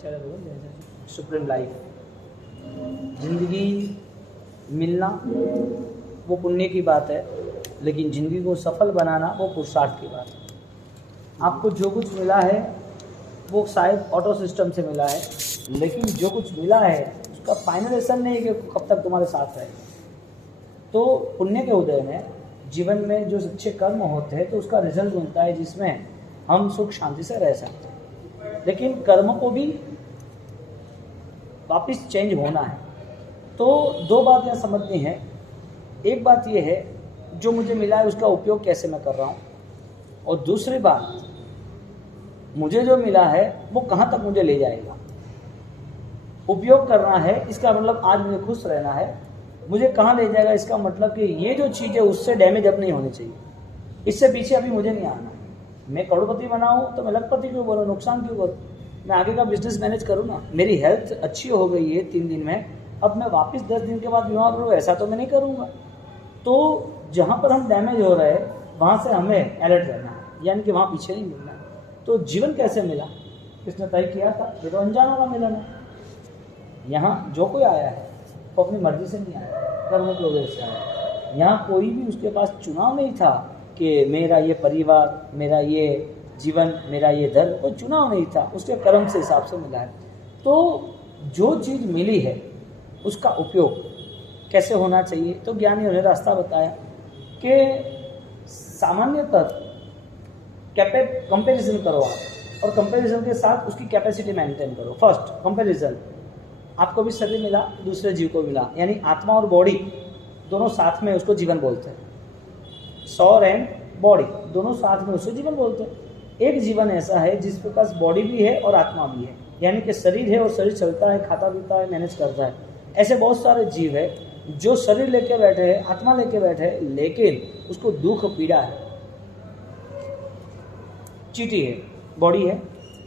Supreme life, जिंदगी मिलना वो पुण्य की बात है, लेकिन ज़िंदगी को सफल बनाना वो पुरुषार्थ की बात है। आपको जो कुछ मिला है वो शायद ऑटो सिस्टम से मिला है, लेकिन जो कुछ मिला है उसका फाइनलेशन नहीं है कि कब तक तुम्हारे साथ रहेगा। तो पुण्य के उदय में जीवन में जो अच्छे कर्म होते हैं तो उसका रिजल्ट मिलता है, जिसमें हम सुख शांति से रह सकते हैं। लेकिन कर्म को भी वापस चेंज होना है। तो दो बात यहाँ समझनी है। एक बात ये है जो मुझे मिला है उसका उपयोग कैसे मैं कर रहा हूँ, और दूसरी बात मुझे जो मिला है वो कहाँ तक मुझे ले जाएगा। उपयोग करना है इसका मतलब आज मुझे खुश रहना है, मुझे कहाँ ले जाएगा इसका मतलब कि ये जो चीज़ है उससे डैमेज अब नहीं होनी चाहिए, इससे पीछे अभी मुझे नहीं आना। मैं करोड़पति बनाऊँ तो मैं लखपति क्यों बोलूँ, नुकसान क्यों करूँ। मैं आगे का बिजनेस मैनेज करूँ ना। मेरी हेल्थ अच्छी हो गई है 3 दिन में, अब मैं वापस 10 दिन के बाद बीमार हूँ, ऐसा तो मैं नहीं करूँगा। तो जहाँ पर हम डैमेज हो रहे हैं वहाँ से हमें अलर्ट रहना है, यानी कि वहाँ पीछे नहीं मिलना है। तो जीवन कैसे मिला, किसने तय किया था, ये तो अनजान वाला मिलन है। यहाँ जो कोई आया है वो अपनी मर्जी से नहीं आया, कर्म की वजह से आया। यहाँ कोई भी उसके पास चुनाव नहीं था कि मेरा ये परिवार, मेरा ये जीवन, मेरा ये धर्म, कोई चुनाव नहीं था, उसके कर्म से हिसाब से मिला है। तो जो चीज़ मिली है उसका उपयोग कैसे होना चाहिए, तो ज्ञानियों ने रास्ता बताया कि सामान्यतः कंपैरिजन करो आप, और कंपैरिजन के साथ उसकी कैपेसिटी मेंटेन करो। फर्स्ट कंपैरिजन, आपको भी शरीर मिला, दूसरे जीव को मिला, यानी आत्मा और बॉडी दोनों साथ में उसको जीवन बोलते हैं। सौर एंड बॉडी दोनों साथ में उसको जीवन बोलते हैं। एक जीवन ऐसा है जिसके पास बॉडी भी है और आत्मा भी है, यानी कि शरीर है और शरीर चलता है, खाता पीता है, मैनेज करता है। ऐसे बहुत सारे जीव है जो शरीर लेके बैठे हैं, आत्मा लेके बैठे हैं, लेकिन उसको दुख पीड़ा है। चींटी है, बॉडी है,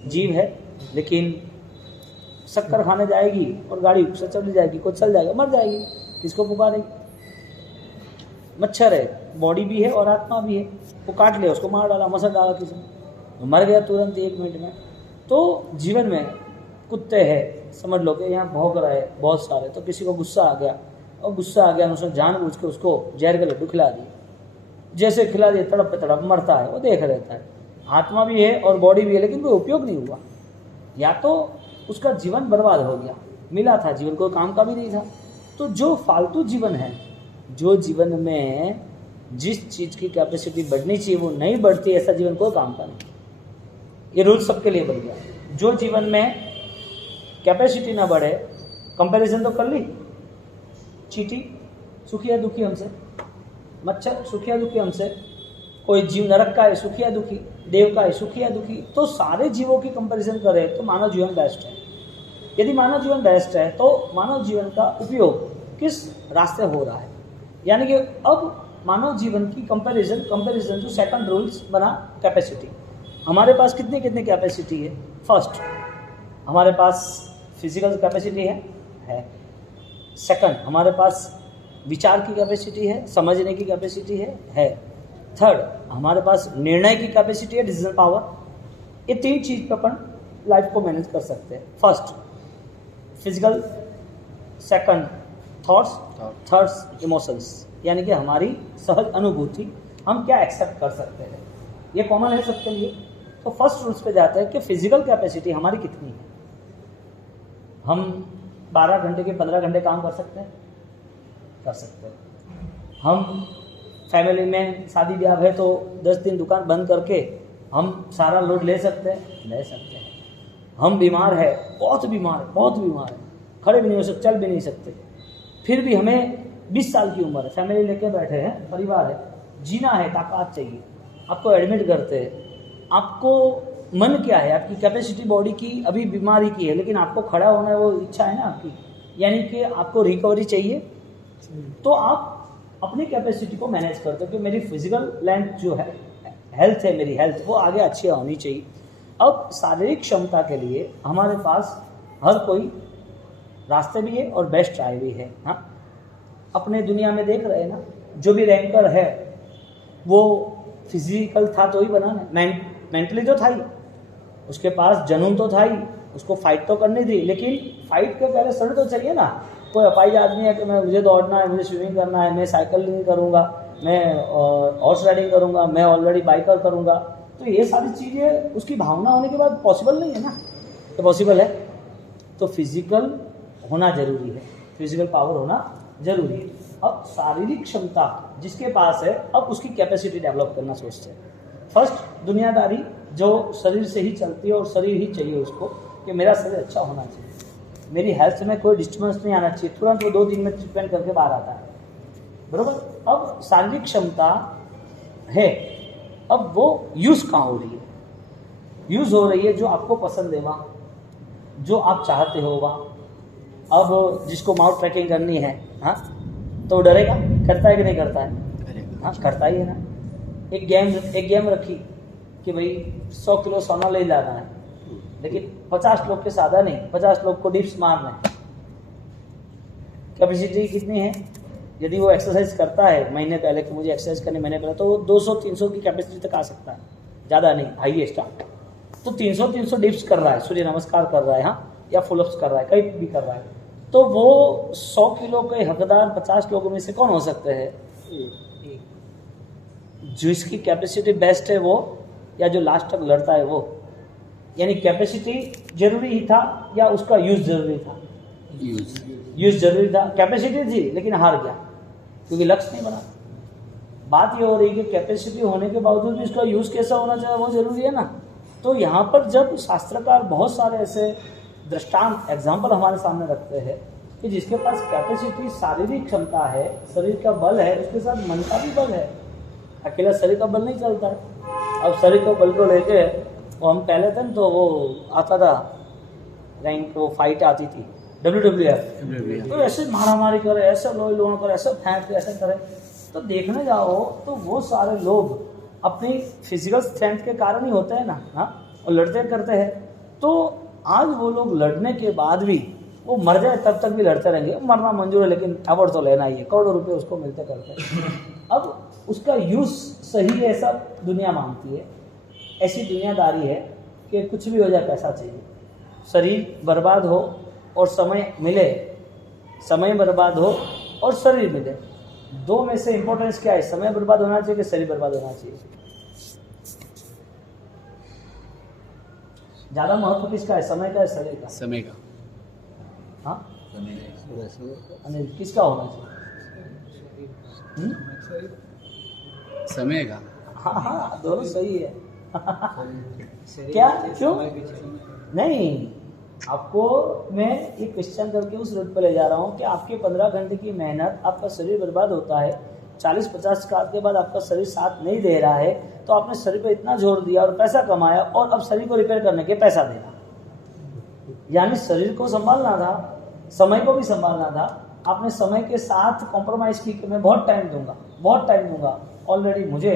जीव है, लेकिन शक्कर खाने जाएगी और गाड़ी से चल जाएगी, कुछ चल जाएगा, मर जाएगी, किसको पुकारेगी। मच्छर है, बॉडी भी है और आत्मा भी है, वो काट लिया, उसको मार डाला, मसर डाला किसी ने, मर गया तुरंत 1 मिनट में। तो जीवन में कुत्ते हैं, समझ लो कि यहाँ भौंक रहे बहुत सारे, तो किसी को गुस्सा आ गया, और गुस्सा आ गया उसने जानबूझ के उसको जहर के लड्डू खिला दिए। जैसे खिला दिए तड़प पे तड़प मरता है, वो देख रहता है। आत्मा भी है और बॉडी भी है, लेकिन कोई उपयोग नहीं हुआ, या तो उसका जीवन बर्बाद हो गया, मिला था जीवन कोई काम का भी नहीं था। तो जो फालतू जीवन है, जो जीवन में जिस चीज़ की कैपेसिटी बढ़नी चाहिए वो नहीं बढ़ती, ऐसा जीवन कोई काम का नहीं। ये रूल सबके लिए बन गया। जो जीवन में कैपेसिटी ना बढ़े, कंपैरिजन तो कर ली, चींटी सुखी है दुखी हमसे, मच्छर सुखी है दुखी हमसे, कोई जीव नरक का है सुखी है दुखी, देव का है सुखी है दुखी। तो सारे जीवों की कंपैरिजन करें तो मानव जीवन बेस्ट है। यदि मानव जीवन बेस्ट है तो मानव जीवन का उपयोग किस रास्ते हो रहा है, यानी कि अब मानव जीवन की कंपैरिजन जो सेकंड रूल्स बना, कैपेसिटी। हमारे पास कितनी कैपेसिटी है। फर्स्ट, हमारे पास फिजिकल कैपेसिटी है। सेकंड, हमारे पास विचार की कैपेसिटी है, समझने की कैपेसिटी है। थर्ड, हमारे पास निर्णय की कैपेसिटी है, डिसीजन पावर। ये 3 चीज पर अपन लाइफ को मैनेज कर सकते हैं। First physical, second thoughts, third emotions, यानी कि हमारी सहज अनुभूति, हम क्या एक्सेप्ट कर सकते हैं, ये कॉमन है सबके लिए। तो फर्स्ट रूल्स पे जाते हैं कि फिजिकल कैपेसिटी हमारी कितनी है। हम 12 घंटे के 15 घंटे काम कर सकते हैं, कर सकते हैं। हम फैमिली में शादी ब्याह है तो 10 दिन दुकान बंद करके हम सारा लोड ले सकते हैं, ले सकते हैं। हम बीमार है, बहुत बीमार है, खड़े भी नहीं हो सकते, चल भी नहीं सकते, फिर भी हमें 20 साल की उम्र है, फैमिली लेके बैठे हैं, परिवार है, जीना है, ताकत चाहिए, आपको एडमिट करते हैं। आपको मन क्या है, आपकी कैपेसिटी बॉडी की अभी बीमारी की है, लेकिन आपको खड़ा होना है, वो इच्छा है ना आपकी, यानी कि आपको रिकवरी चाहिए। तो आप अपनी कैपेसिटी को मैनेज करते हो कि मेरी फिजिकल लेंथ जो है, हेल्थ है, मेरी हेल्थ वो आगे अच्छी होनी चाहिए। अब शारीरिक क्षमता के लिए हमारे पास हर कोई रास्ते भी है और बेस्ट राय भी है। हाँ, अपने दुनिया में देख रहे हैं ना, जो भी रैंकर है वो फिजिकल था तो ही बना ना, मेंटली तो था ही, उसके पास जुनून तो था ही, उसको फाइट तो करनी थी, लेकिन फाइट के पहले शरीर तो चाहिए ना। कोई अपाहिज आदमी है कि मुझे दौड़ना है, मुझे स्विमिंग करना है, मैं साइकिलिंग करूँगा, मैं हॉर्स राइडिंग करूँगा, मैं ऑलरेडी बाइकर करूँगा, तो ये सारी चीज़ें उसकी भावना होने के बाद पॉसिबल नहीं है ना। तो पॉसिबल है तो फिजिकल होना जरूरी है, फिजिकल पावर होना जरूरी है। अब शारीरिक क्षमता जिसके पास है, अब उसकी कैपेसिटी डेवलप करना सोचते हैं। फर्स्ट दुनियादारी जो शरीर से ही चलती है और शरीर ही चाहिए उसको कि मेरा शरीर अच्छा होना चाहिए, मेरी हेल्थ में कोई डिस्टर्बेंस नहीं आना चाहिए, तुरंत वो 2 दिन में ट्रीटमेंट करके बाहर आता है, बरोबर। अब शारीरिक क्षमता है, अब वो यूज़ कहाँ हो रही है? यूज़ हो रही है जो आपको पसंद है वहाँ, जो आप चाहते हो वहाँ। अब जिसको माउथ ट्रैकिंग करनी है, हाँ, तो डरेगा, करता है कि नहीं करता है? हाँ, करता ही है ना। एक गेम रखी कि भाई 100 किलो सोना ले जाना है, लेकिन 50 लोग के सादा नहीं, 50 लोग को डिप्स मारना है। कैपेसिटी कितनी है? यदि वो एक्सरसाइज करता है महीने पहले कि मुझे एक्सरसाइज करनी महीने पहले, तो वो 200-300 की कैपेसिटी तक आ सकता है, ज़्यादा नहीं, हाईएस्ट। तो 300 डिप्स कर रहा है, सूर्य नमस्कार कर रहा है, हाँ, या फुलअप्स कर रहा है, कहीं भी कर रहा है, तो वो 100 किलो के हकदार 50 लोगों में से कौन हो सकते हैं? जिसकी कैपेसिटी बेस्ट है वो, या जो लास्ट तक लड़ता है वो। यानी कैपेसिटी जरूरी ही था या उसका यूज जरूरी था? यूज जरूरी था। कैपेसिटी थी लेकिन हार गया क्योंकि लक्ष्य नहीं बना। बात ये हो रही है कि कैपेसिटी होने के बावजूद भी उसका यूज कैसा होना चाहिए वो जरूरी है ना। तो यहाँ पर जब शास्त्रकार बहुत सारे ऐसे दृष्टांत एग्जाम्पल हमारे सामने रखते हैं कि जिसके पास कैपेसिटी, शारीरिक क्षमता है, शरीर का बल है, उसके साथ मन का भी बल है। अकेला शरीर का बल नहीं चलता है। अब शरीर का बल को लेके वो हम पहले थे तो वो आता था रैंक, वो फाइट आती थी WWF, तो ऐसे मारामारी करे, ऐसे लोग करे, ऐसे फेंक के ऐसे करे, तो देखने जाओ तो वो सारे लोग अपनी फिजिकल स्ट्रेंथ के कारण ही होते हैं ना, हाँ, और लड़ते करते हैं। तो आज वो लोग लड़ने के बाद भी वो मर जाए तब तक भी लड़ते रहेंगे। मरना मंजूर है लेकिन अवार्ड तो लेना ही है, करोड़ों रुपए उसको मिलते करते। अब उसका यूज सही है ऐसा दुनिया मानती है, ऐसी दुनियादारी है कि कुछ भी हो जाए पैसा चाहिए, शरीर बर्बाद हो और समय मिले, समय बर्बाद हो और शरीर मिले, दो में से इंपॉर्टेंस क्या है? समय बर्बाद होना चाहिए कि शरीर बर्बाद होना चाहिए? ज्यादा महत्व किसका है, समय का है शरीर का? समय का। हाँ, अनिल किसका होना चाहिए? समय का। हाँ हाँ, दोनों सही है। क्या, क्यों नहीं? आपको मैं ये क्वेश्चन करके उस रूट पर ले जा रहा हूँ कि आपके 15 घंटे की मेहनत, आपका शरीर बर्बाद होता है, 40-50 साल के बाद आपका शरीर साथ नहीं दे रहा है, तो आपने शरीर पर इतना जोर दिया और पैसा कमाया और अब शरीर को रिपेयर करने के पैसा देना, यानी शरीर को संभालना था, समय को भी संभालना था। आपने समय के साथ कॉम्प्रोमाइज की कि मैं बहुत टाइम दूंगा, ऑलरेडी मुझे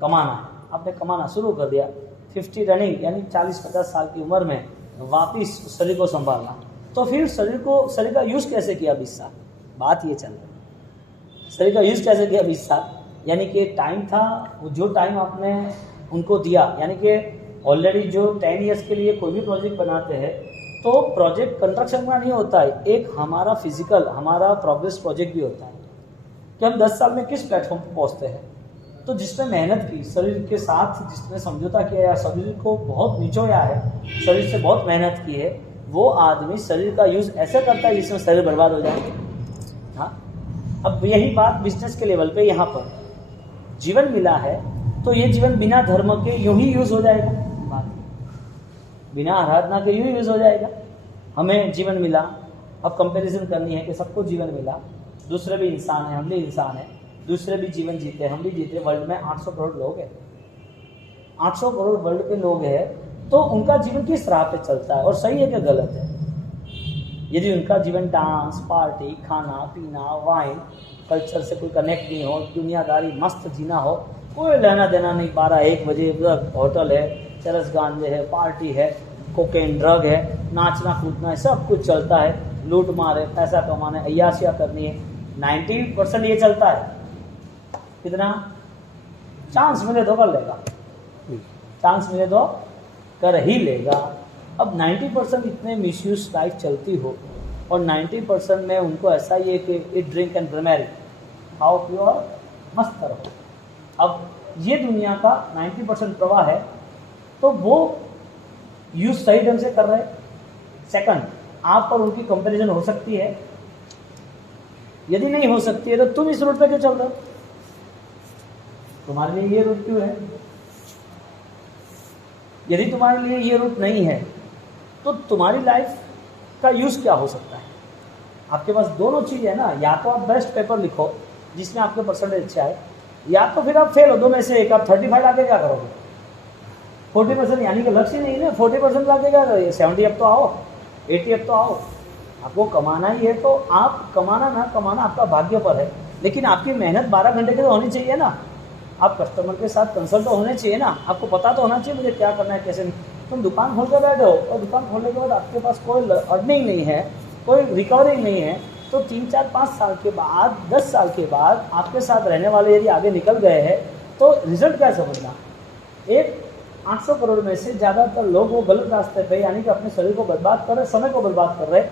कमाना है, आपने कमाना शुरू कर दिया। 50 रनिंग यानी 40-50 साल की उम्र में वापिस शरीर को संभालना, तो फिर शरीर का यूज कैसे किया 20 साल? बात ये चल रही, शरीर का यूज कैसे किया 20 साल? यानी कि टाइम था, वो जो टाइम आपने उनको दिया, यानी कि ऑलरेडी जो 10 ईयर्स के लिए कोई भी प्रोजेक्ट बनाते हैं तो प्रोजेक्ट कंस्ट्रक्शन का नहीं होता है, एक हमारा फिजिकल, हमारा प्रोग्रेस प्रोजेक्ट भी होता है कि हम 10 साल में किस प्लेटफॉर्म पर पहुंचते हैं। तो जिसने मेहनत की, शरीर के साथ जिसने समझौता किया या शरीर को बहुत निचोया है, शरीर से बहुत मेहनत की है, वो आदमी शरीर का यूज ऐसे करता है जिसमें शरीर बर्बाद हो जाए। हाँ, अब यही बात बिजनेस के लेवल पे यहाँ पर जीवन मिला है तो ये जीवन बिना धर्म के यूं ही यूज हो जाएगा, बिना आराधना के यूं यूज हो जाएगा। हमें जीवन मिला, अब कंपैरिजन करनी है कि सबको जीवन मिला, दूसरे भी इंसान है, हम भी इंसान है, दूसरे भी जीवन जीते, हम भी जीते। वर्ल्ड में 800 करोड़ लोग हैं, 800 करोड़ वर्ल्ड के लोग हैं, तो उनका जीवन किस राह पे चलता है और सही है कि गलत है? यदि उनका जीवन डांस, पार्टी, खाना पीना, वाइन, कल्चर से कोई कनेक्ट नहीं हो, दुनियादारी मस्त जीना हो, कोई लेना देना नहीं, 12-1 बजे होटल है, चरस गांजे है, पार्टी है, कोकेन ड्रग है, नाचना कूदना है, सब कुछ चलता है, लूट मार है, पैसा कमाना है, अय्याशिया करनी है, 90% ये चलता है। कितना चांस मिले तो कर लेगा, चांस मिले तो कर ही लेगा। अब 90% इतने मिसयूज लाइफ चलती हो और 90% में उनको ऐसा ही है कि इट ड्रिंक एंड रिमेरी, खाओ पियो और मस्त रहो। अब ये दुनिया का 90% प्रवाह है, तो वो यूज सही ढंग से कर रहे हैं। सेकंड, आप पर उनकी कंपैरिजन हो सकती है, यदि नहीं हो सकती है तो तुम इस रूट पे क्यों चल रहे हो? तुम्हारे लिए ये रूट क्यों है? यदि तुम्हारे लिए ये रूट नहीं है तो तुम्हारी लाइफ का यूज क्या हो सकता है? आपके पास दोनों चीज है ना, या तो आप बेस्ट पेपर लिखो जिसमें आपके परसेंटेज अच्छे आए, या तो फिर आप फेल हो। दो में से एक। आप 35 लाके क्या करोगे? 40% यानी कि लक्ष्य नहीं ना, 40% लाके क्या करोगे? 70 अब तो आओ, 80 अब तो आओ। आपको कमाना ही है तो आप कमाना ना कमाना आपका भाग्य पर है, लेकिन आपकी मेहनत 12 घंटे की तो होनी चाहिए ना। आप कस्टमर के साथ कंसल्ट तो होने चाहिए ना, आपको पता तो होना चाहिए मुझे क्या करना है कैसे नहीं। तुम दुकान खोल कर बैठे हो और दुकान खोलने के बाद आपके पास कोई अर्निंग नहीं है, कोई रिकवरिंग नहीं है, तो 3, 4, 5 साल के बाद, 10 साल के बाद आपके साथ रहने वाले यदि आगे निकल गए हैं तो रिजल्ट क्या समझना? एक 800 करोड़ में से ज़्यादातर लोग वो गलत रास्ते पे, यानी कि अपने शरीर को बर्बाद कर रहे, समय को बर्बाद कर रहे।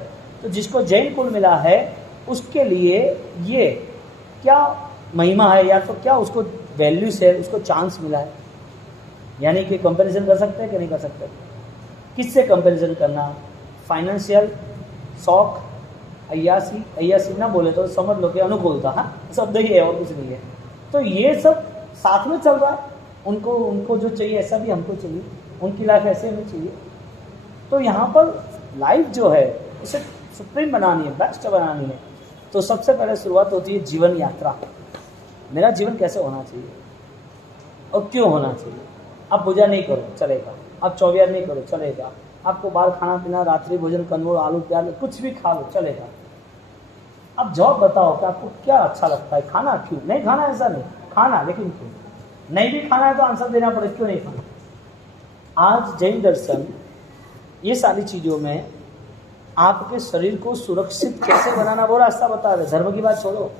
तो जिसको जैन कुल मिला है उसके लिए ये क्या महिमा है, या तो क्या उसको वैल्यूज है, उसको चांस मिला है। यानी कि कंपैरिजन कर सकते हैं कि नहीं कर सकते? किससे कंपैरिजन करना? फाइनेंशियल, शौक, अय्यासी ना बोले तो समझ लो कि अनुकूलता, हाँ शब्द ही है और कुछ नहीं है। तो ये सब साथ में चल रहा है। उनको जो चाहिए ऐसा भी हमको चाहिए, उनकी लाइफ ऐसे हमें चाहिए। तो यहाँ पर लाइफ जो है उसे सुप्रीम बनानी है, बेस्ट बनानी है। तो सबसे पहले शुरुआत होती है जीवन यात्रा। मेरा जीवन कैसे होना चाहिए और क्यों होना चाहिए? आप पूजा नहीं करो चलेगा, आप चौवियार नहीं करो चलेगा, आपको बाहर खाना पीना, रात्रि भोजन, कन्नौर, आलू प्याज कुछ भी खा लो चलेगा। अब जवाब बताओ कि आपको क्या अच्छा लगता है खाना, क्यों नहीं खाना? ऐसा नहीं खाना, लेकिन क्यों नहीं? भी खाना है तो आंसर देना पड़े क्यों नहीं खाना। आज जैन दर्शन ये सारी चीज़ों में आपके शरीर को सुरक्षित कैसे बनाना वो रास्ता बता रहे। धर्म की बात छोड़ो,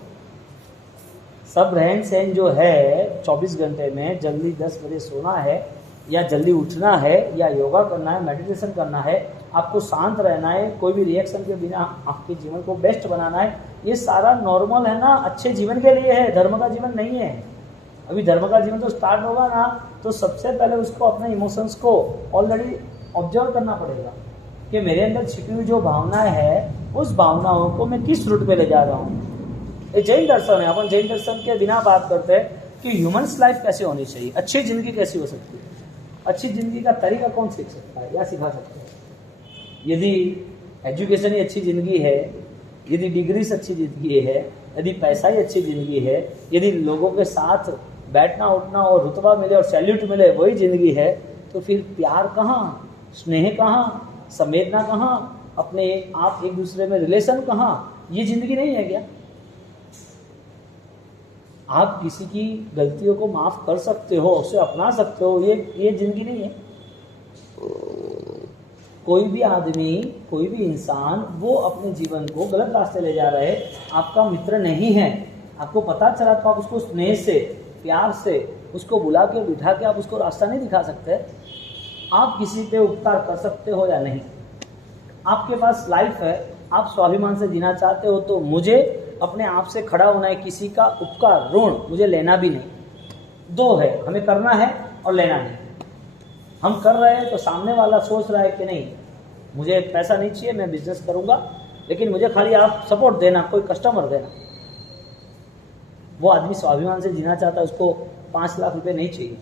सब रहन सहन जो है 24 घंटे में जल्दी 10 बजे सोना है या जल्दी उठना है या योगा करना है, मेडिटेशन करना है, आपको शांत रहना है, कोई भी रिएक्शन के बिना आपके जीवन को बेस्ट बनाना है, ये सारा नॉर्मल है ना, अच्छे जीवन के लिए है, धर्म का जीवन नहीं है। अभी धर्म का जीवन तो स्टार्ट होगा ना, तो सबसे पहले उसको अपने इमोशंस को ऑलरेडी ऑब्जर्व करना पड़ेगा कि मेरे अंदर छिपी हुई जो भावनाएं है उस भावनाओं को मैं किस रूट पे ले जा रहा हूँ। ये जैन दर्शन है। अपन जैन दर्शन के बिना बात करते हैं कि ह्यूमन्स लाइफ कैसे होनी चाहिए, अच्छी जिंदगी कैसी हो सकती है, अच्छी जिंदगी का तरीका कौन सीख सकता है या सिखा सकता है। यदि एजुकेशन ही अच्छी जिंदगी है, यदि डिग्रीज अच्छी जिंदगी है, यदि पैसा ही अच्छी जिंदगी है, यदि लोगों के साथ बैठना उठना और रुतबा मिले और सैल्यूट मिले वही जिंदगी है, तो फिर प्यार कहाँ, स्नेह कहाँ, संवेदना कहाँ, अपने आप एक दूसरे में रिलेशन कहाँ? ये जिंदगी नहीं है क्या? आप किसी की गलतियों को माफ कर सकते हो, उसे अपना सकते हो, ये जिंदगी नहीं है। कोई भी आदमी, कोई भी इंसान वो अपने जीवन को गलत रास्ते ले जा रहे, आपका मित्र नहीं है, आपको पता चला तो आप उसको स्नेह से, प्यार से उसको बुला के बिठा के आप उसको रास्ता नहीं दिखा सकते। आप किसी पे उपकार कर सकते हो या नहीं? आपके पास लाइफ है, आप स्वाभिमान से जीना चाहते हो, तो मुझे अपने आप से खड़ा होना है, किसी का उपकार ऋण मुझे लेना भी नहीं। दो है, हमें करना है और लेना नहीं। हम कर रहे हैं तो सामने वाला सोच रहा है कि नहीं मुझे पैसा नहीं चाहिए, मैं बिजनेस करूंगा, लेकिन मुझे खाली आप सपोर्ट देना, कोई कस्टमर देना। वो आदमी स्वाभिमान से जीना चाहता है, उसको 5 लाख रुपए नहीं चाहिए।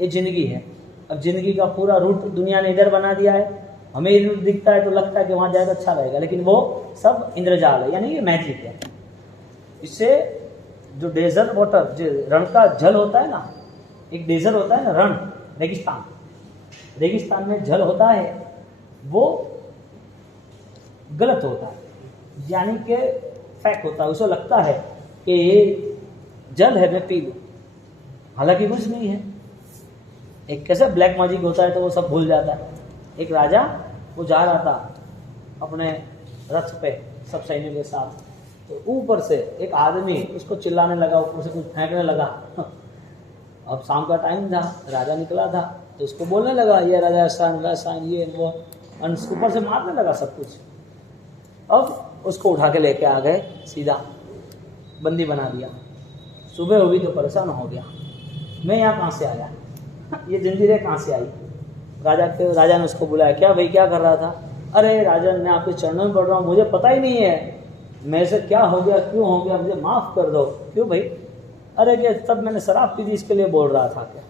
ये जिंदगी है। अब जिंदगी का पूरा रूट दुनिया ने इधर बना दिया है, हमें ये रूट दिखता है तो लगता है कि वहां जाए तो अच्छा रहेगा, लेकिन वो सब इंद्रजाल है, यानी ये मैजिक है। इससे जो डेजर्ट वाटर, जो रण का जल होता है ना, एक डेजर्ट होता है ना, रण, रेगिस्तान, रेगिस्तान में जल होता है वो गलत होता है, यानी कि फैक्ट होता है, उसे लगता है कि ये जल है मैं पी लूं, हालांकि कुछ नहीं है। एक कैसा ब्लैक मैजिक होता है तो वो सब भूल जाता है। एक राजा वो जा रहा था अपने रथ पे सब सैनिकों के साथ, तो ऊपर से एक आदमी उसको चिल्लाने लगा, ऊपर से कुछ फेंकने लगा। अब शाम का टाइम था, राजा निकला था, तो उसको बोलने लगा ये राजस्थान राजस्थान ये वो, ऊपर से मारने लगा सब कुछ। अब उसको उठा के लेके आ गए, सीधा बंदी बना दिया। सुबह हुई तो परेशान हो गया, मैं यहाँ कहाँ से आया, ये जंजीरें कहाँ से आई। राजा ने उसको बुलाया, क्या भाई क्या कर रहा था? अरे राजन, मैं आपके चरणों में पड़ रहा हूँ, मुझे पता ही नहीं है मेरे से क्या हो गया, क्यों हो गया, मुझे माफ़ कर दो। क्यों भाई? अरे क्या तब मैंने शराब पी थी इसके लिए बोल रहा था क्या,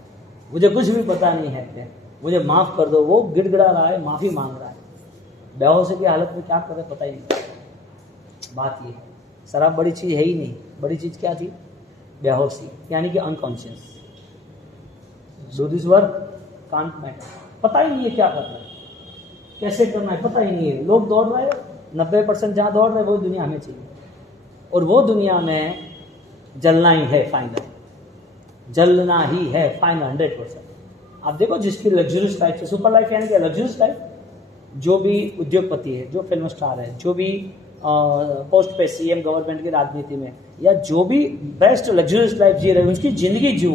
मुझे कुछ भी पता नहीं है क्या, मुझे माफ़ कर दो। वो गिड़गिड़ा रहा है, माफ़ी मांग रहा है, बेहोशी की हालत में क्या कर रहे पता ही नहीं। बात ये है, शराब बड़ी चीज़ है ही नहीं, बड़ी चीज़ क्या थी? बेहोशी, यानी कि unconscious. Do this work can't matter, पता ही नहीं है क्या करना है, कैसे करना है पता ही नहीं है। लोग दौड़ रहे हैं, 90% जहाँ दौड़ रहे हैं वो दुनिया हमें चाहिए, और वो दुनिया में जलना ही है फाइनल, जलना ही है फाइनल 100%। आप देखो जिसकी लग्जरियस लाइफ है, सुपर लाइफ यानी कि लग्जरियस लाइफ, जो भी उद्योगपति है, जो फिल्म स्टार है, जो भी पोस्ट पे सीएम गवर्नमेंट की राजनीति में, या जो भी बेस्ट लग्जरियस लाइफ जी रहे हैं, उसकी जिंदगी जियो,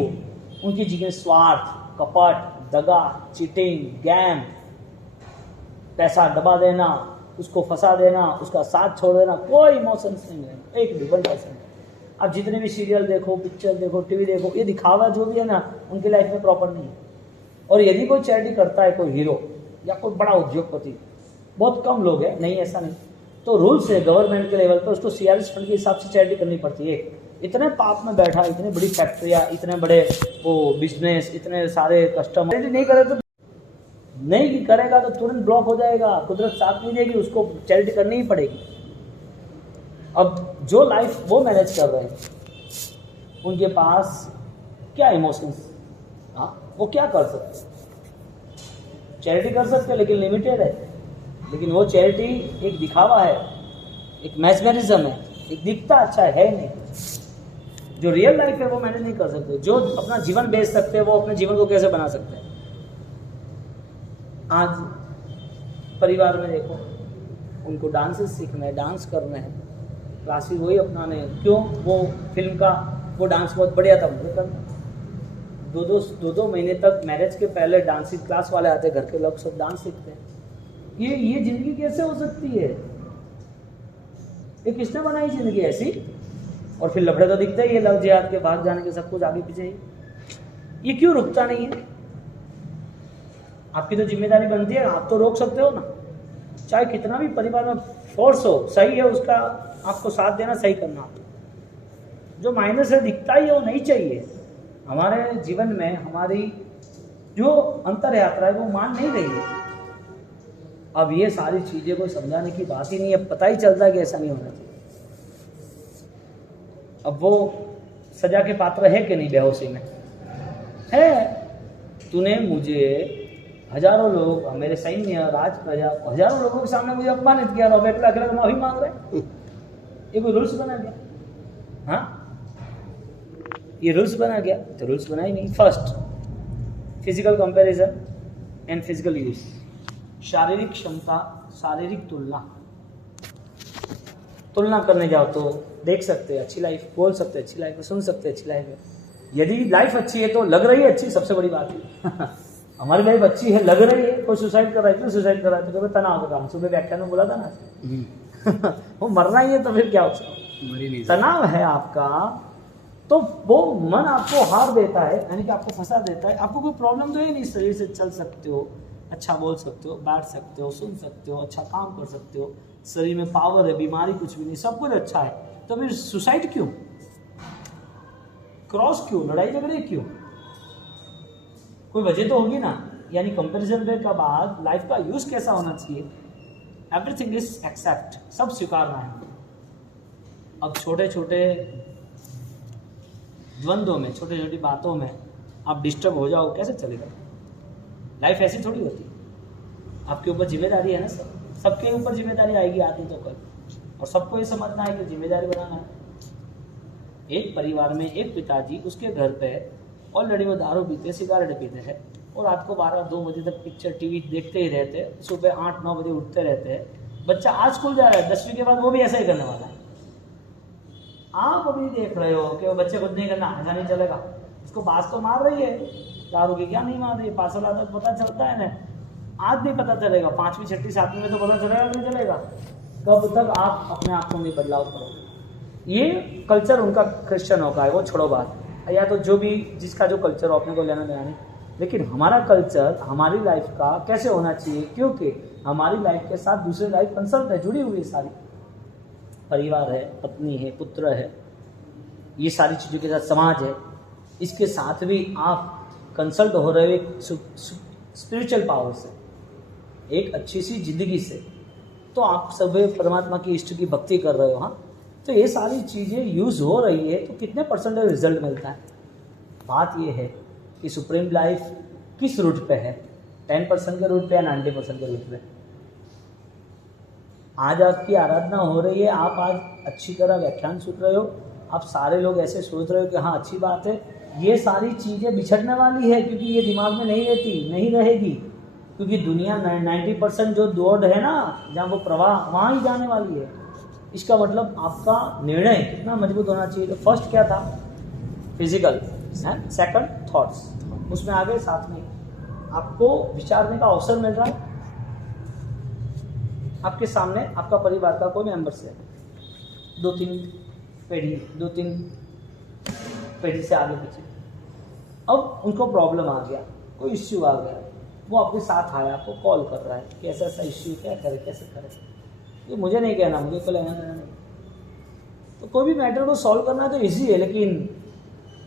उनकी जिंदगी स्वार्थ, कपट, दगा, चीटिंग, गैम, पैसा दबा देना, उसको फंसा देना, उसका साथ छोड़ देना, कोई इमोशंस नहीं है, एक भी 1%। आप जितने भी सीरियल देखो, पिक्चर देखो, टीवी देखो, ये दिखावा जो भी है ना, उनकी लाइफ में प्रॉपर नहीं है। और यदि कोई चैरिटी करता है, कोई हीरो या कोई बड़ा उद्योगपति, बहुत कम लोग हैं, नहीं ऐसा नहीं, तो रूल्स है गवर्नमेंट के लेवल पर, उसको सीआरएस फंड के हिसाब से चैरिटी करनी पड़ती है। इतने पाप में बैठा, इतनी बड़ी फैक्ट्रियाँ, इतने बड़े वो बिजनेस, इतने सारे कस्टमर, नहीं करे तो नहीं करेगा तो तुरंत ब्लॉक हो जाएगा, कुदरत साथ नहीं देगी, उसको चैरिटी करनी ही पड़ेगी। अब जो लाइफ वो मैनेज कर रहे हैं, उनके पास क्या इमोशंस, हाँ वो क्या कर सकते? चैरिटी कर सकते हैं लेकिन लिमिटेड है। लेकिन वो चैरिटी एक दिखावा है, एक मैस्मरिज्म है, एक दिखता अच्छा है नहीं। जो रियल लाइफ है वो मैनेज नहीं कर सकते। जो अपना जीवन बेच सकते हैं वो अपने जीवन को कैसे बना सकते हैं? आज परिवार में देखो, उनको डांसेस सीखना है, डांस करना है, क्लासेस वही अपनाने हैं। क्यों? वो फिल्म का वो डांस बहुत बढ़िया था, मुझे करना। दो महीने तक मैरिज के पहले डांसिंग क्लास वाले आते, घर के लोग सब डांस सीखते हैं। ये जिंदगी कैसे हो सकती है? ये किसने बनाई जिंदगी ऐसी? और फिर लफड़े तो दिखते ही है, लव जिहाद के भाग जाने के, सब कुछ आगे पीछे ही। ये क्यों रुकता नहीं है? आपकी तो जिम्मेदारी बनती है, आप तो रोक सकते हो ना। चाहे कितना भी परिवार में फोर्स हो, सही है उसका आपको साथ देना, सही करना। जो माइनस है दिखता ही है, वो नहीं चाहिए। हमारे जीवन में हमारी जो अंतर यात्रा है वो मान नहीं रही है। अब ये सारी चीजें कोई समझाने की बात ही नहीं है, पता ही चलता है कि ऐसा नहीं होना चाहिए। अब वो सजा के पात्र है कि नहीं? बेहोशी में है। तूने मुझे हजारों लोग, मेरे सैन्य, राज प्रजा, हजारों लोगों के सामने मुझे अपमानित किया, और अकेला अकेला माफी मांग रहे। ये कोई रूल्स बना गया? हाँ, ये रूल्स बना गया? तो रूल्स बना ही नहीं। First, physical comparison and physical use, शारीरिक क्षमता, शारीरिक तुलना करने जाओ तो देख सकते हैं अच्छी लाइफ, बोल सकते हैं अच्छी लाइफ है, सुन सकते हैं अच्छी लाइफ है। यदि लाइफ अच्छी है तो लग रही है अच्छी, सबसे बड़ी बात है। हमारी लाइफ अच्छी है, लग रही है। कोई सुसाइड कर रहा है, क्यों सुसाइड कर रहा है? तो तनाव का काम, सुबह व्याख्यान में बोला था ना। वो मरना ही है तो फिर क्या उसका तनाव है आपका, तो वो मन आपको हार देता है, यानी कि आपको फंसा देता है। आपको कोई प्रॉब्लम तो है नहीं, शरीर से चल सकते हो, अच्छा बोल सकते हो, बैठ सकते हो, सुन सकते हो, अच्छा काम कर सकते हो, शरीर में पावर है, बीमारी कुछ भी नहीं, सब कुछ अच्छा है। तो फिर सुसाइड क्यों? क्रॉस क्यों? लड़ाई झगड़े क्यों? कोई वजह तो होगी ना। यानी कंपैरिजन के बाद लाइफ का यूज कैसा होना चाहिए? एवरीथिंग इज एक्सेप्ट, सब स्वीकारना है। अब छोटे छोटे द्वंद्वों में, छोटी छोटी बातों में आप डिस्टर्ब हो जाओ, कैसे चलेगा? लाइफ ऐसी थोड़ी होती है। आपके ऊपर जिम्मेदारी है ना, सबके ऊपर जिम्मेदारी आएगी आती तो कल, और सबको ये समझना है कि जिम्मेदारी बनाना है। एक परिवार में एक पिताजी, उसके घर पे ऑलरेडी वो दारू पीते, सिगारेट पीते हैं, और रात को 12-2 बजे तक पिक्चर टीवी देखते ही रहते, सुबह 8-9 बजे उठते रहते हैं। बच्चा आज स्कूल जा रहा है, 10वीं के बाद वो भी ऐसा ही करने वाला है। आप अभी देख रहे हो कि वो बच्चे कुछ नहीं करना, ऐसा नहीं चलेगा, उसको बात तो मार रही है, दारू की क्या नहीं मान रही है, पार्सल आता तो पता चलता है ना, आज नहीं पता चलेगा, 5वीं 6वीं 7वीं में तो पता चलेगा नहीं चलेगा, कब तक आप अपने आप को नहीं बदलाव करोगे। ये कल्चर उनका क्रिश्चियनों का है, वो छोड़ो बात, या तो जो भी जिसका जो कल्चर अपने को लेना देना नहीं, लेकिन हमारा कल्चर हमारी लाइफ का कैसे होना चाहिए, क्योंकि हमारी लाइफ के साथ दूसरी लाइफ कंसल्ट है, जुड़ी हुई है सारी, परिवार है, पत्नी है, पुत्र है, ये सारी चीज़ों के साथ समाज है, इसके साथ भी आप कंसल्ट हो रहे हो स्पिरिचुअल पावर से, एक अच्छी सी जिंदगी से, तो आप सब परमात्मा की इष्ट की भक्ति कर रहे हो। हाँ, तो ये सारी चीज़ें यूज़ हो रही है तो कितने परसेंटेज रिजल्ट मिलता है। बात ये है कि सुप्रीम लाइफ किस रूट पे है, 10% के रूट पे या 90% के रूट पे। आज आपकी आराधना हो रही है, आप आज अच्छी तरह व्याख्यान सुन रहे हो, आप सारे लोग ऐसे सोच रहे हो कि हाँ अच्छी बात है, ये सारी चीज़ें बिछड़ने वाली है, क्योंकि ये दिमाग में नहीं रहती, नहीं रहेगी, क्योंकि दुनिया 90% जो दौड़ है ना, जहाँ वो प्रवाह वहाँ ही जाने वाली है। इसका मतलब आपका निर्णय कितना मजबूत होना चाहिए। तो फर्स्ट क्या था, फिजिकल, सेकंड थॉट्स, उसमें आगे साथ में आपको विचारने का अवसर मिल रहा है। आपके सामने आपका परिवार का कोई मेंबर्स है, 2-3 पीढ़ी से आगे पीछे, अब उनको प्रॉब्लम आ गया, कोई इश्यू आ गया, वो आपके साथ आया, आपको कॉल कर रहा है कि ऐसा ऐसा इश्यू, क्या करे, कैसे करे, ये मुझे नहीं कहना, मुझे को लेना देना नहीं। तो कोई भी मैटर को सॉल्व करना तो इजी है, लेकिन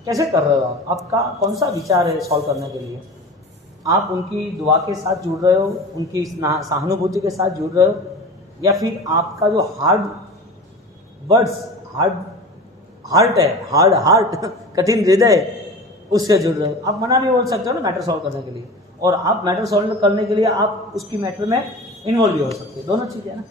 कैसे कर रहे हो आप, आपका कौन सा विचार है सॉल्व करने के लिए। आप उनकी दुआ के साथ जुड़ रहे हो, उनकी सहानुभूति के साथ जुड़ रहे हो, या फिर आपका जो हार्ड वर्ड्स, हार्ट कठिन हृदय, उससे जुड़ रहे हो। आप मना भी बोल सकते हो ना मैटर सॉल्व करने के लिए, और आप मैटर सॉल्व करने के लिए आप उसकी मैटर में इन्वॉल्व भी हो सकते हो, दोनों चीज़ें ना।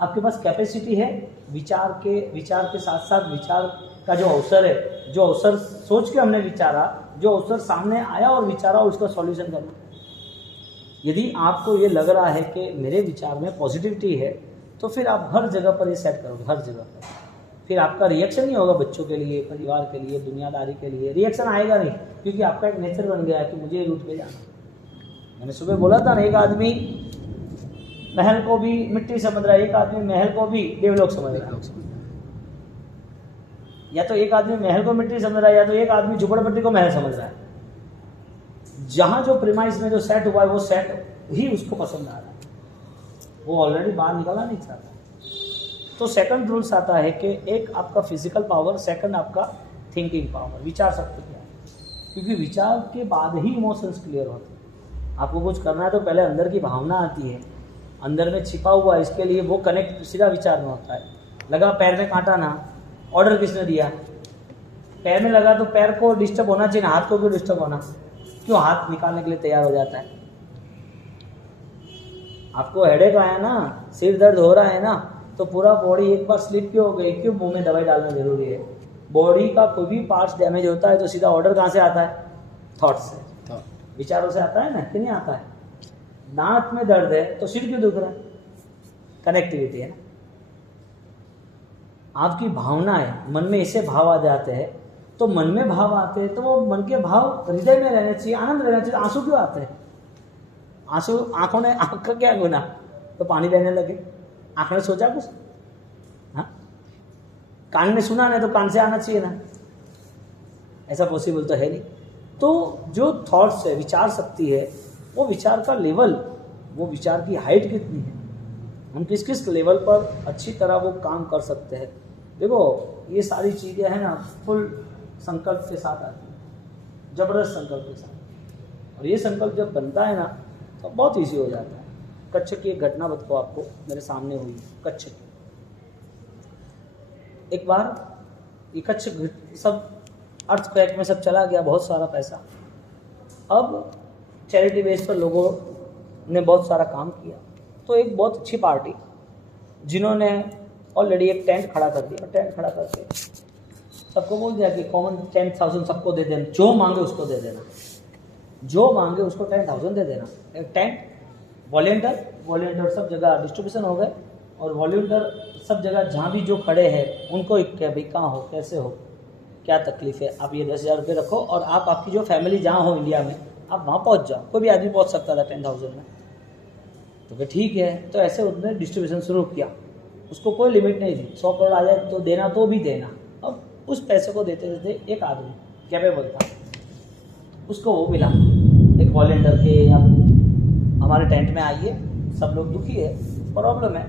आपके पास कैपेसिटी है, विचार के साथ साथ विचार का जो अवसर है, जो अवसर सोच के हमने विचारा, जो अवसर सामने आया और विचारा, उसका सॉल्यूशन करना। यदि आपको ये लग रहा है कि मेरे विचार में पॉजिटिविटी है, तो फिर आप हर जगह पर ये सेट करोगे, हर जगह पर। फिर आपका रिएक्शन नहीं होगा बच्चों के लिए, परिवार के लिए, दुनियादारी के लिए रिएक्शन आएगा नहीं, क्योंकि आपका एक नेचर बन गया है कि मुझे रूट पे जाना। मैंने सुबह बोला था ना, एक आदमी महल को भी मिट्टी समझ रहा है, एक आदमी महल को भी देवलोक समझ रहा है। या तो एक आदमी महल को मिट्टी समझ रहा है, या तो एक आदमी झुपड़पट्टी को महल समझ रहा है। जहां जो प्रीमाइस में जो सेट हुआ है, वो सेट ही उसको पसंद आ रहा है, वो ऑलरेडी बाहर निकलना नहीं चाहता। तो सेकंड रूल्स आता है कि एक आपका फिजिकल पावर, सेकंड आपका थिंकिंग पावर, विचार शक्ति क्या है, क्योंकि विचार के बाद ही इमोशंस क्लियर होते हैं। आपको कुछ करना है तो पहले अंदर की भावना आती है, अंदर में छिपा हुआ, इसके लिए वो कनेक्ट सीधा विचार में होता है। लगा पैर में कांटा ना, ऑर्डर किसने दिया, पैर में लगा तो पैर को डिस्टर्ब होना चाहिए ना, हाथ को क्यों डिस्टर्ब होना, क्यों हाथ निकालने के लिए तैयार हो जाता है। आपको हेडेक आया ना, सिर दर्द हो रहा है ना, तो पूरा बॉडी एक बार स्लिप क्यों हो गई, क्यों मुंह में दवाई डालना जरूरी है। बॉडी का कोई भी पार्ट्स डैमेज होता है तो सीधा ऑर्डर कहाँ से आता है, थॉट से, विचारों से आता है ना, कि नहीं आता है। दांत में दर्द है तो सिर क्यों दुख रहा है, कनेक्टिविटी है ना। आपकी भावना है, मन में ऐसे भाव आ जाते हैं, तो मन में भाव आते हैं तो वो मन के भाव हृदय में रहने चाहिए, आनंद रहना चाहिए। आंसू क्यों आते हैं, आंसू आंखों ने, आंख का क्या गुना, तो पानी बहने लगे, आंख ने सोचा कुछ, हाँ, कान ने सुना नहीं तो कान से आना चाहिए ना, ऐसा पॉसिबल तो है नहीं। तो जो थॉट्स है, विचार शक्ति है, वो विचार का लेवल, वो विचार की हाइट कितनी है, हम किस किस लेवल पर अच्छी तरह वो काम कर सकते हैं। देखो ये सारी चीज़ें हैं ना, फुल संकल्प के साथ आती है, जबरदस्त संकल्प के साथ, और ये संकल्प जब बनता है ना तो बहुत ईजी हो जाता है। कच्छ की एक घटना बताओ आपको, मेरे सामने हुई कच्छ की। एक बार ये कच्छ सब अर्थक्वेक में सब चला गया, बहुत सारा पैसा। अब चैरिटी बेस पर लोगों ने बहुत सारा काम किया, तो एक बहुत अच्छी पार्टी जिन्होंने ऑलरेडी एक टेंट खड़ा कर दिया, टेंट खड़ा करके सबको बोल दिया कि कॉमन 10,000 सबको दे देना, जो मांगे उसको दे देना, जो मांगे उसको 10,000 दे देना। एक टेंट, वॉलेंटियर सब जगह डिस्ट्रीब्यूशन हो गए, और वॉलेंटियर सब जगह जहाँ भी जो खड़े हैं उनको एक क्या भाई कहाँ हो, कैसे हो, क्या तकलीफ है, आप ये 10,000 रुपये रखो और आप आपकी जो फैमिली जहाँ हो इंडिया में आप वहाँ पहुँच जाओ। कोई भी आदमी पहुँच सकता था 10,000 में। तो फिर ठीक है, तो ऐसे उन्होंने डिस्ट्रीब्यूशन शुरू किया। उसको कोई लिमिट नहीं थी, 100 करोड़ आ जाए तो देना, तो भी देना। अब उस पैसे को देते देते एक आदमी कैपेबल था, उसको वो मिला एक वॉलेंटियर के, आप हमारे टेंट में आइए, सब लोग दुखी है, प्रॉब्लम है,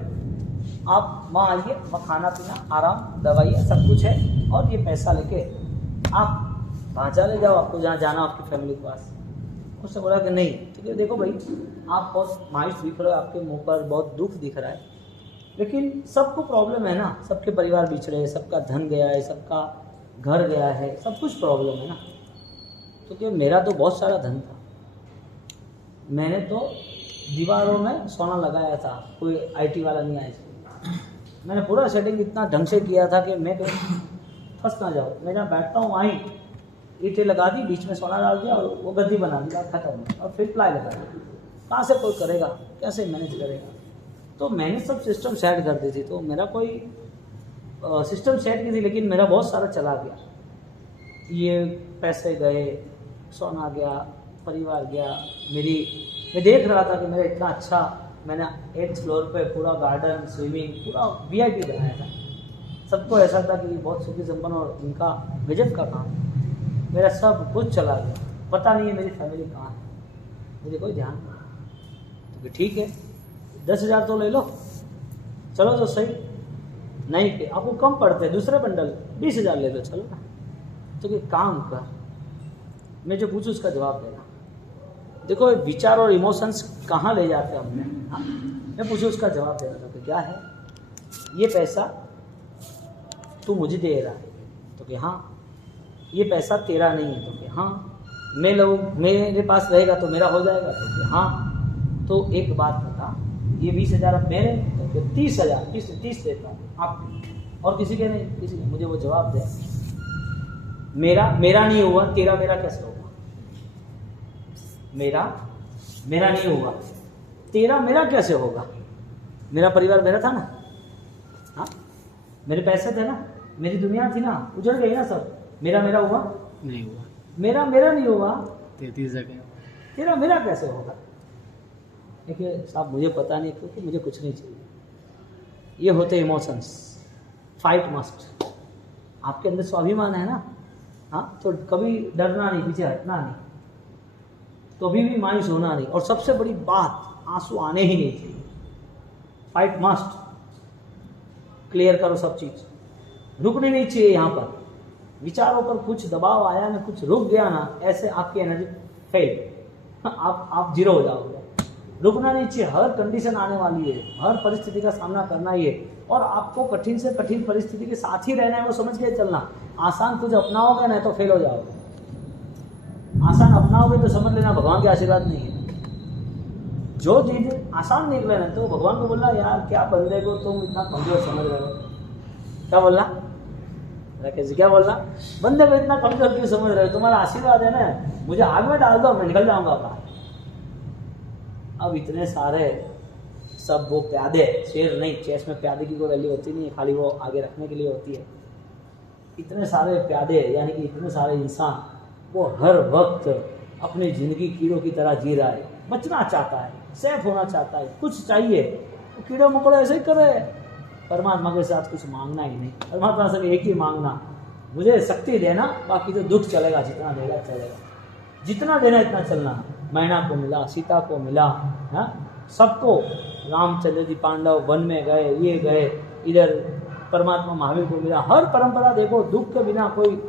आप वहाँ आइए, वहाँ खाना पीना आराम दवाइयाँ सब कुछ है, और ये पैसा लेके आप वहाँ चले जाओ, आपको जहाँ जाना आपकी फैमिली के पास। उसने बोला कि नहीं। तो देखो भाई, आप बहुत मायूस दिख रहे हो, आपके मुंह पर बहुत दुख दिख रहा है, लेकिन सबको प्रॉब्लम है ना, सबके परिवार बिछड़े हैं, सबका धन गया है, सबका घर गया है, सब कुछ प्रॉब्लम है ना। तो क्या, मेरा तो बहुत सारा धन था, मैंने तो दीवारों में सोना लगाया था, कोई आईटी वाला नहीं आया, मैंने पूरा सेटिंग इतना ढंग से किया था कि मैं कहीं फंस ना जाऊँ। मैं जहाँ बैठता हूँ वहीं ईंटें लगा दी, बीच में सोना डाल दिया और वो गद्दी बना दी, बात खत्म, और फिर प्लाई लगा दिया। कहाँ से कोई करेगा, कैसे मैनेज करेगा? तो मैंने सब सिस्टम सेट कर दी थी, तो मेरा कोई सिस्टम सेट की थी, लेकिन मेरा बहुत सारा चला गया। ये पैसे गए, सोना गया, परिवार गया, मैं देख रहा था कि मेरा इतना अच्छा, मैंने 8th फ्लोर पे पूरा गार्डन, स्विमिंग, पूरा VIP बनाया था। सबको ऐसा था कि ये बहुत सुखी संपन्न और इनका गजब का काम। मेरा सब कुछ चला गया, पता नहीं है मेरी फैमिली कहाँ है, मुझे कोई ध्यान नहीं। तो ठीक है, 10,000 तो ले लो, चलो तो सही, नहीं कि आपको कम पड़ते, दूसरे बंडल 20,000 ले लो, चलो ना। तो कि काम कर, मैं जो पूछूँ उसका जवाब देना। देखो विचार और इमोशंस कहाँ ले जाते हैं हमने, हाँ? मैं पूछूँ उसका जवाब देना था कि क्या है ये पैसा तू मुझे दे रहा है, तो कि हाँ। ये पैसा तेरा नहीं है, तो कि हाँ। मैं लोग मेरे पास रहेगा तो मेरा हो जाएगा, तो कि हाँ। तो एक बात बता, ये 20,000 अब मेरे, तो फिर 30,000 30 देता हूँ आप, और किसी के नहीं, किसी ने मुझे वो जवाब दे। मेरा नहीं हुआ, तेरा मेरा कैसे होगा? मेरा नहीं हुआ, तेरा मेरा कैसे होगा? मेरा परिवार मेरा था ना, हाँ, मेरे पैसे थे ना, मेरी दुनिया थी ना, उजड़ गई ना सब। मेरा हुआ नहीं हुआ, मेरा नहीं हुआ, 33 जगह तेरा मेरा कैसे होगा? देखिए साहब, मुझे पता नहीं, क्योंकि मुझे कुछ नहीं चाहिए। ये होते इमोशंस। Fight must. आपके अंदर स्वाभिमान है ना, हाँ, तो कभी डरना नहीं, पीछे हटना नहीं, कभी भी मायूस होना नहीं, और सबसे बड़ी बात, आंसू आने ही नहीं चाहिए। Fight must. क्लियर करो सब चीज, रुकनी नहीं चाहिए। यहाँ पर विचारों पर कुछ दबाव आया ना, कुछ रुक गया ना, ऐसे आपकी एनर्जी फेल, आप जीरो हो जाओगे। रुकना नहीं चाहिए, हर कंडीशन आने वाली है, हर परिस्थिति का सामना करना ही है, और आपको कठिन से कठिन परिस्थिति के साथ ही रहना है, वो समझ के चलना। आसान कुछ अपनाओगे ना तो फेल हो जाओगे, आसान अपनाओगे तो समझ लेना भगवान के आशीर्वाद नहीं है। जो चीज आसान निकले ना, तो भगवान को बोलना, यार क्या बंदे को तुम इतना कमजोर समझ रहे हो? क्या बोलना, कैसे क्या बोलना, बंदे को इतना कमजोर क्यों समझ रहे हो? तुम्हारा आशीर्वाद है ना, मुझे आग में डाल दो, मैं निकल जाऊंगा बाहर। अब इतने सारे सब वो प्यादे, शेर नहीं, चेस में प्यादे की कोई वैल्यू होती नहीं है, खाली वो आगे रखने के लिए होती है। इतने सारे प्यादे, यानी कि इतने सारे इंसान, वो हर वक्त अपनी जिंदगी कीड़ों की तरह जी रहा है, बचना चाहता है, सेफ होना चाहता है, कुछ चाहिए, तो कीड़े मकोड़े ऐसे ही कर रहे हैं। परमात्मा के साथ कुछ मांगना ही नहीं, परमात्मा से एक ही मांगना, मुझे शक्ति देना, बाकी तो दुख चलेगा, जितना देगा चलेगा, जितना देना इतना चलना। मैना को मिला, सीता को मिला, हाँ, सबको, रामचंद्र जी पांडव वन में गए, ये गए, इधर परमात्मा महावीर को मिला। हर परंपरा देखो, दुख के बिना कोई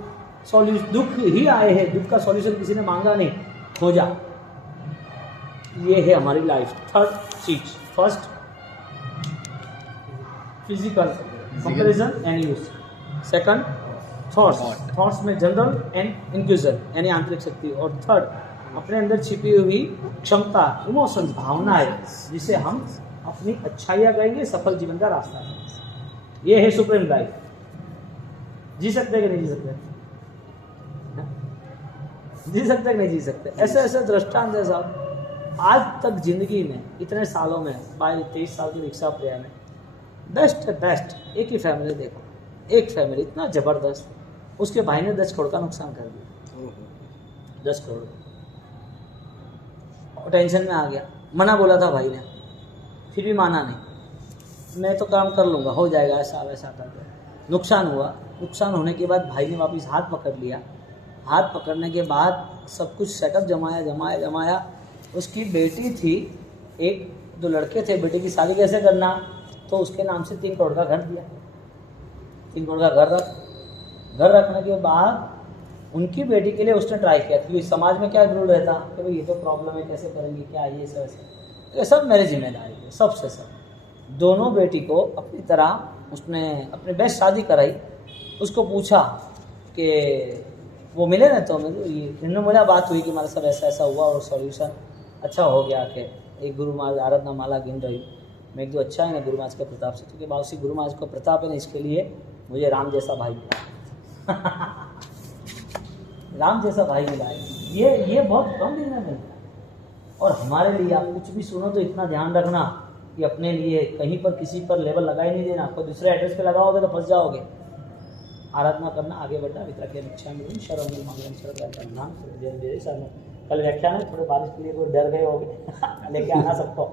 सॉल्यूशन, दुख ही आए हैं, दुख का सॉल्यूशन किसी ने मांगा नहीं, खोजा। ये है हमारी लाइफ। थर्ड चीज, first physical comparison and use, second thoughts में जनरल एंड इंक्लूजन यानी आंतरिक शक्ति, और थर्ड अपने अंदर छिपी हुई क्षमता, इमोशंस, भावना है, जिसे हम अपनी अच्छाइयाँ कहेंगे, सफल जीवन का रास्ता है। ये है सुप्रीम लाइफ। जी सकते हैं कि नहीं जी सकते? जी सकते कि नहीं जी सकते? ऐसे ऐसे दृष्टांत है साहब। आज तक जिंदगी में इतने सालों में, 22-23 साल की रिक्शा प्रया में, बेस्ट एक ही फैमिली देखो, एक फैमिली इतना जबरदस्त, उसके भाई ने 10 करोड़ का नुकसान कर दिया, 10 करोड़। और टेंशन में आ गया, मना बोला था भाई ने, फिर भी माना नहीं, मैं तो काम कर लूँगा, हो जाएगा, ऐसा वैसा करके नुकसान हुआ। नुकसान होने के बाद भाई ने वापस हाथ पकड़ लिया। हाथ पकड़ने के बाद सब कुछ सेटअप जमाया। उसकी बेटी थी, एक 2 लड़के थे, बेटे की शादी कैसे करना, तो उसके नाम से 3 करोड़ का घर दिया। 3 करोड़ का घर रखने के बाद उनकी बेटी के लिए उसने ट्राई किया, क्योंकि समाज में क्या रूल रहता कि भाई ये तो प्रॉब्लम है, कैसे करेंगे, क्या ये सब ऐसे, ये सब मेरी जिम्मेदारी है, सबसे सब। दोनों बेटी को अपनी तरह उसने अपने बेस्ट शादी कराई। उसको पूछा कि वो मिले ना, तो इन्होंने बोला, बात हुई कि हमारे सब ऐसा ऐसा हुआ और सॉल्यूशन अच्छा हो गया। कि एक गुरु महाराज आराधना माला गिन रही, मैं एक दो अच्छा है ना गुरु महाराज के प्रताप से, क्योंकि बाबू गुरु महाराज का प्रताप है ना, इसके लिए मुझे राम जैसा भाई मिला। राम जैसा भाई मिला है, ये बहुत कम दिन में मिलता है। और हमारे लिए आप कुछ भी सुनो तो इतना ध्यान रखना कि अपने लिए कहीं पर किसी पर लेबल लगा ही नहीं देना, कोई दूसरे एड्रेस पे लगाओगे तो फंस जाओगे। आराधना करना, आगे बढ़ना, कल व्याख्यान है, थोड़े बारिश के लिए कोई डर गए होगे लेके आना सबको।